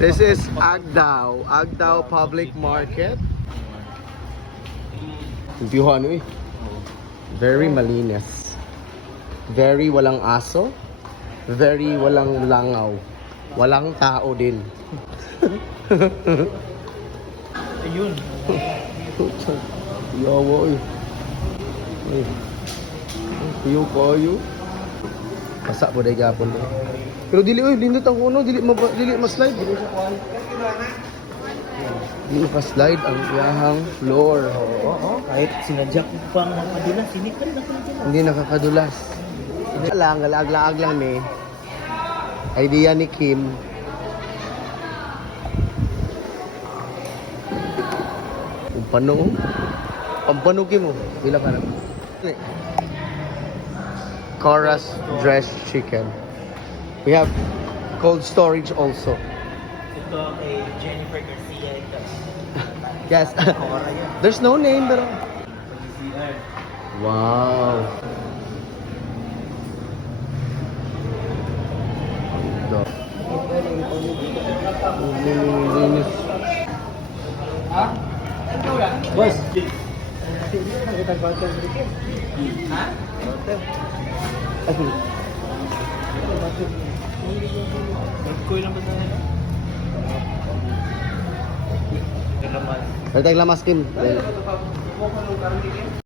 This is Agdao Public Market. View ano eh. Very malinis. Very walang aso. Very walang langaw. Walang tao din. Ayun. Yawa eh. Ay. Tuyo kayo. Pasak po dahil gapon. Pero dili oy, lindot ang kuno, dili ma-slide. Dili pa-slide ang iyahang floor. Oo, kahit sinadya ko pang makadulas, sinikal na ko dyan. Hindi nakakadulas. Lang, galag-laag lang ni. Idea ni Kim. Pampano Kim mo. Bila ka na. Cora's dressed chicken. We have cold storage also. Ito kay Jennifer Garcia. Yes. There's no name pero. Wow. Boss. Kuy lang ba tayo? Ay, taglamas Kim.